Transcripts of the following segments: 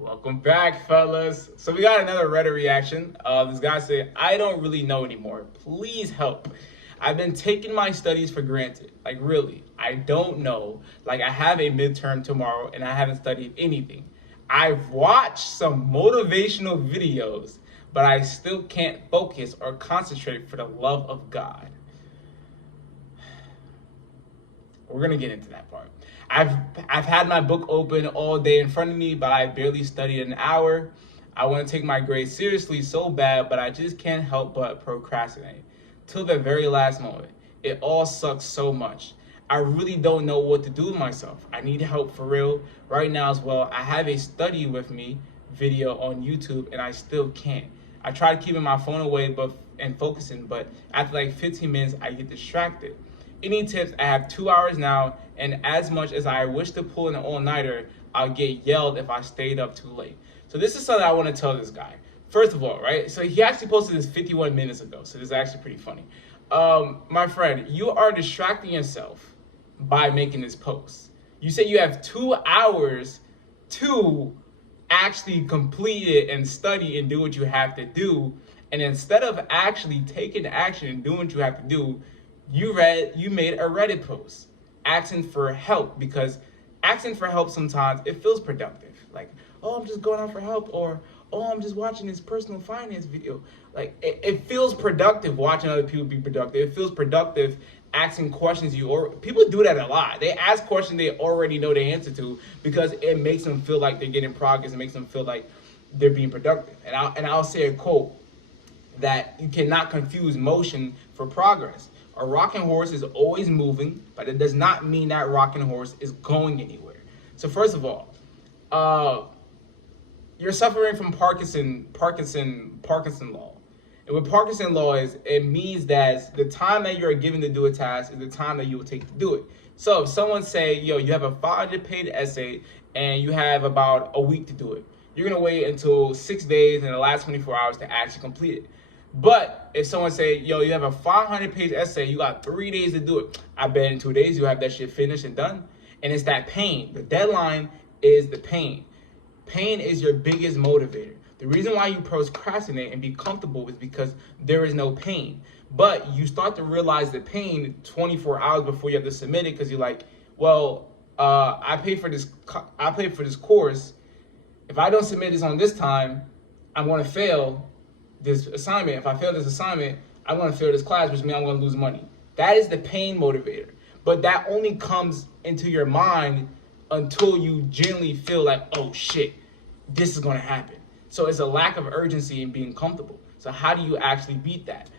Welcome back, fellas. So we got another Reddit reaction. This guy said, I don't really know anymore. Please help. I've been taking my studies for granted. Like, really, I don't know. Like, I have a midterm tomorrow and I haven't studied anything. I've watched some motivational videos, but I still can't focus or concentrate for the love of God. We're gonna get into that part. I've had my book open all day in front of me, but I barely studied an hour. I want to take my grades seriously so bad, but I just can't help but procrastinate till the very last moment. It all sucks so much. I really don't know what to do with myself. I need help for real right now as well. I have a study with me video on YouTube and I still can't. I try keeping my phone away and focusing, but after like 15 minutes I get distracted. Any tips? I have 2 hours now, and as much as I wish to pull an all-nighter, I'll get yelled if I stayed up too late. So this is something I want to tell this guy. First of all, right? So he actually posted this 51 minutes ago, so this is actually pretty funny. My friend, you are distracting yourself by making this post. You say you have 2 hours to actually complete it and study and do what you have to do, and instead of actually taking action and doing what you have to do, you made a Reddit post asking for help, because asking for help sometimes it feels productive. Like, oh, I'm just going out for help, or oh, I'm just watching this personal finance video. Like, it feels productive watching other people be productive. It feels productive asking questions people do that a lot. They ask questions they already know the answer to because it makes them feel like they're getting progress. It makes them feel like they're being productive. And I'll say a quote that you cannot confuse motion for progress. A rocking horse is always moving, but it does not mean that rocking horse is going anywhere. So first of all, you're suffering from Parkinson law. And what Parkinson law is, it means that the time that you're given to do a task is the time that you will take to do it. So if someone say, yo, you have a 500-page essay and you have about a week to do it, you're gonna wait until 6 days and the last 24 hours to actually complete it. But if someone say, yo, you have a 500-page essay, you got 3 days to do it, I bet in 2 days you have that shit finished and done. And it's that pain. The deadline is the pain. Pain is your biggest motivator. The reason why you procrastinate and be comfortable is because there is no pain. But you start to realize the pain 24 hours before you have to submit it, because you're like, well, I paid for this course. If I don't submit this on this time, I'm going to fail this assignment. If I fail this assignment, I'm going to fail this class, which means I'm going to lose money. That is the pain motivator. But that only comes into your mind until you genuinely feel like, oh shit, this is going to happen. So it's a lack of urgency in being comfortable. So how do you actually beat that?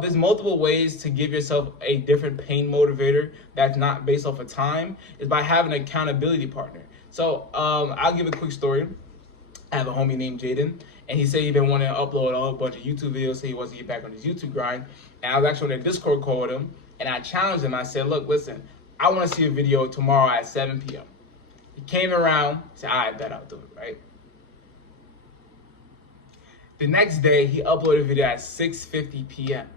There's multiple ways to give yourself a different pain motivator that's not based off of time, is by having an accountability partner. So I'll give a quick story. I have a homie named Jaden, and he said he'd been wanting to upload a whole bunch of YouTube videos, so he wants to get back on his YouTube grind. And I was actually on a Discord call with him, and I challenged him. I said, look, listen, I want to see a video tomorrow at 7 p.m. He came around, said, all right, bet I'll do it, right? The next day, he uploaded a video at 6:50 p.m.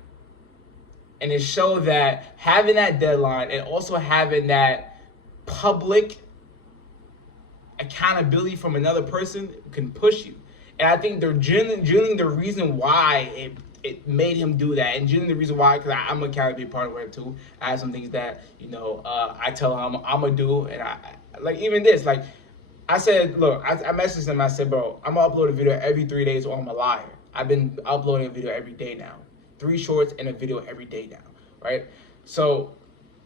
And it showed that having that deadline and also having that public accountability from another person can push you. And I think genuinely the reason why it made him do that, and genuinely the reason why, because I'm an accountability partner with him too. I have some things that, I tell him I'm going to do. And I like, even this, like, I said, look, I messaged him. I said, bro, I'm going to upload a video every 3 days or I'm a liar. I've been uploading a video every day now. 3 shorts and a video every day now, right? So,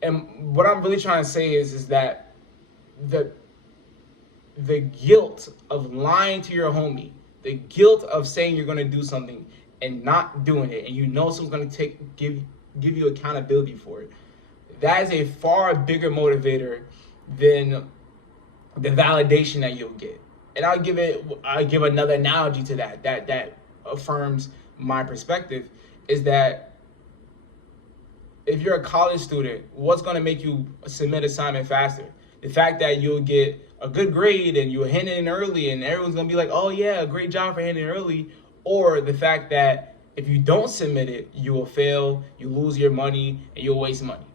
and what I'm really trying to say is that the guilt of lying to your homie, the guilt of saying you're going to do something and not doing it, and someone's going to give you accountability for it, that is a far bigger motivator than the validation that you'll get. And I'll give another analogy to that affirms my perspective, is that if you're a college student, what's going to make you submit assignment faster? The fact that you'll get a good grade and you'll hand it in early and everyone's going to be like, oh yeah, great job for handing it early, or the fact that if you don't submit it, you will fail, you lose your money, and you'll waste money.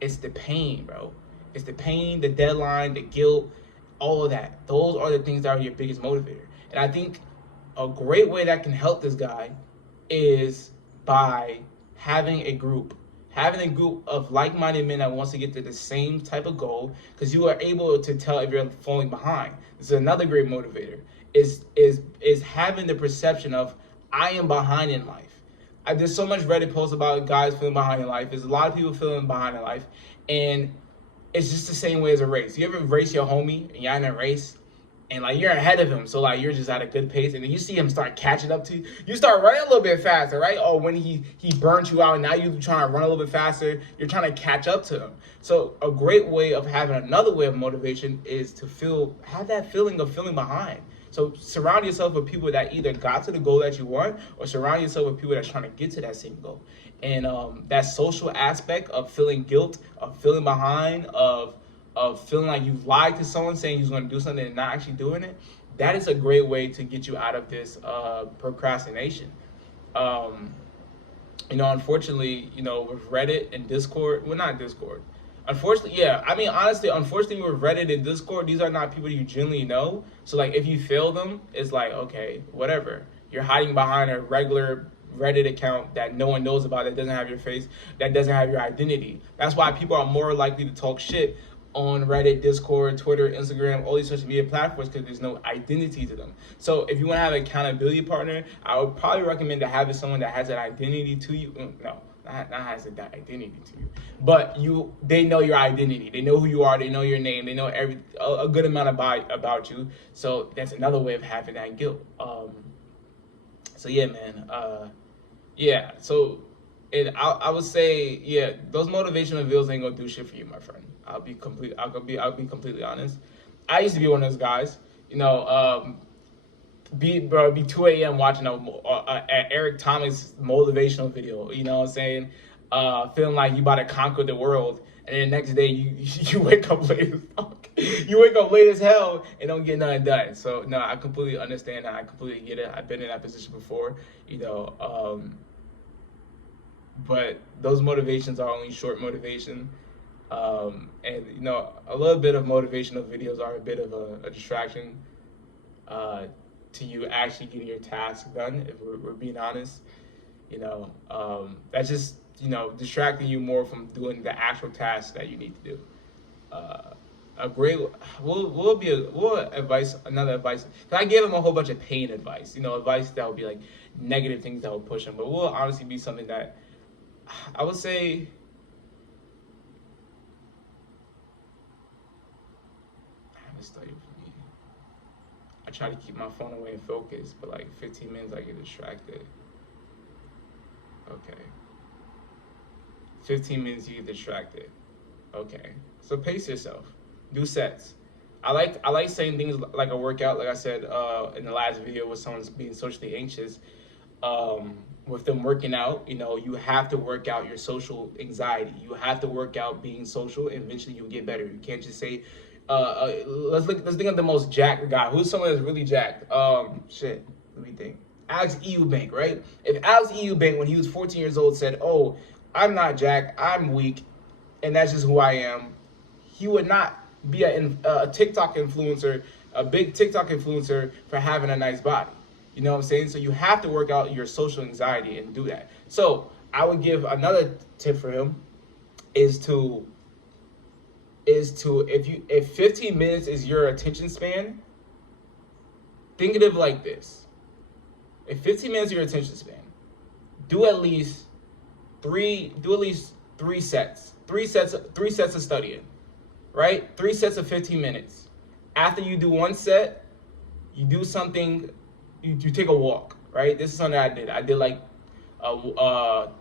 It's the pain, bro. It's the pain, the deadline, the guilt. all of that. Those are the things that are your biggest motivator. And I think a great way that can help this guy is by having a group of like-minded men that wants to get to the same type of goal, because you are able to tell if you're falling behind. This is another great motivator, is having the perception of, I am behind in life. There's so much Reddit posts about guys feeling behind in life. There's a lot of people feeling behind in life, and it's just the same way as a race. You ever race your homie and you're in a race and like you're ahead of him, so like you're just at a good pace, and then you see him start catching up to you. You start running a little bit faster, right? Or when he burnt you out, and now you're trying to run a little bit faster. You're trying to catch up to him. So a great way of having another way of motivation is to have that feeling of feeling behind. So surround yourself with people that either got to the goal that you want, or surround yourself with people that's trying to get to that same goal. And that social aspect of feeling guilt, of feeling behind, of feeling like you've lied to someone saying you're going to do something and not actually doing it, that is a great way to get you out of this procrastination. Unfortunately, with Reddit and Discord, well, not Discord. Unfortunately, yeah. I mean, honestly, unfortunately, with Reddit and Discord, these are not people you genuinely know. So, like, if you fail them, it's like, okay, whatever. You're hiding behind a regular Reddit account that no one knows about, that doesn't have your face, that doesn't have your identity. That's why people are more likely to talk shit on Reddit, Discord, Twitter, Instagram, all these social media platforms, because there's no identity to them. So if you want to have an accountability partner, I would probably recommend to having someone that has an identity to you. No, not has an identity to you, but they know your identity. They know who you are. They know your name. They know a good amount about you. So that's another way of having that guilt. So yeah, man. Yeah. So I would say, yeah, those motivational videos ain't gonna do shit for you, my friend. I'll be completely honest. I used to be one of those guys, be 2 a.m. watching a Eric Thomas motivational video, you know what I'm saying? Feeling like you about to conquer the world, and then the next day you wake up late as fuck. You wake up late as hell and don't get nothing done. So no, I completely understand that. I completely get it. I've been in that position before, but those motivations are only short motivation. And a little bit of motivational videos are a bit of a distraction to you actually getting your task done, if we're being honest. That's just distracting you more from doing the actual task that you need to do. Another advice. I gave him a whole bunch of pain advice, advice that would be like negative things that would push him, but will honestly be something that I would say. Study for me. I try to keep my phone away and focus, but like 15 minutes I get distracted. Okay. 15 minutes you get distracted. Okay. So pace yourself. Do sets. I like saying things like a workout, like I said in the last video with someone's being socially anxious. With them working out, you have to work out your social anxiety. You have to work out being social, and eventually you'll get better. You can't just say, let's think of the most jacked guy. Who's someone that's really jacked? Let me think. Alex Eubank, right? If Alex Eubank, when he was 14 years old, said, "Oh, I'm not jacked, I'm weak, and that's just who I am," he would not be a TikTok influencer, a big TikTok influencer for having a nice body. You know what I'm saying? So you have to work out your social anxiety and do that. So I would give another tip for him is to if 15 minutes is your attention span, think of it like this. If 15 minutes is your attention span, do at least three sets. Three sets of studying. Right? 3 sets of 15 minutes. After you do one set, you do something, you take a walk, right? This is something I did. I did like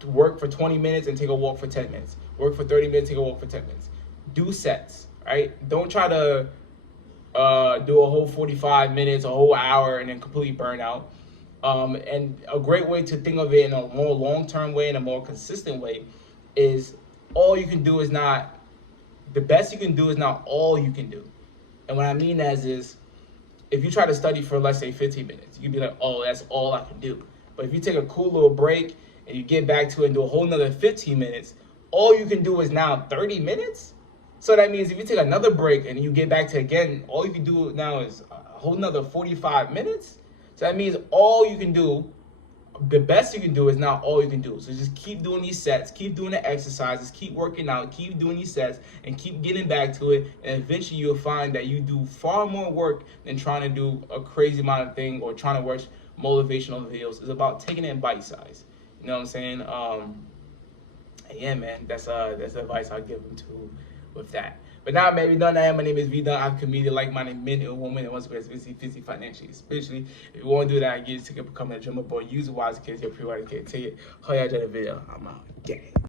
work for 20 minutes and take a walk for 10 minutes. Work for 30 minutes, take a walk for 10 minutes. Do sets, right? Don't try to do a whole 45 minutes, a whole hour, and then completely burn out. And a great way to think of it in a more long-term way, in a more consistent way, is all you can do is not, the best you can do is not all you can do. And what I mean is if you try to study for, let's say, 15 minutes, you'd be like, oh, that's all I can do. But if you take a cool little break and you get back to it and do a whole nother 15 minutes, all you can do is now 30 minutes? So that means if you take another break and you get back to again, all you can do now is a whole nother 45 minutes. So that means all you can do, the best you can do is not all you can do. So just keep doing these sets, keep doing the exercises, keep working out, keep doing these sets, and keep getting back to it. And eventually you'll find that you do far more work than trying to do a crazy amount of thing or trying to watch motivational videos. It's about taking it in bite size. You know what I'm saying? Yeah, man, that's the advice I'll give them to with that. But now, man, we done that. My name is V Dunn. I'm a comedian, like-minded men and women that wants to be busy financially, spiritually. If you want to do that, get your ticket, become a drummer boy. Use it wisely, kids. Your pre-order kid. Take it. Holla at the video. I'm out. Gang.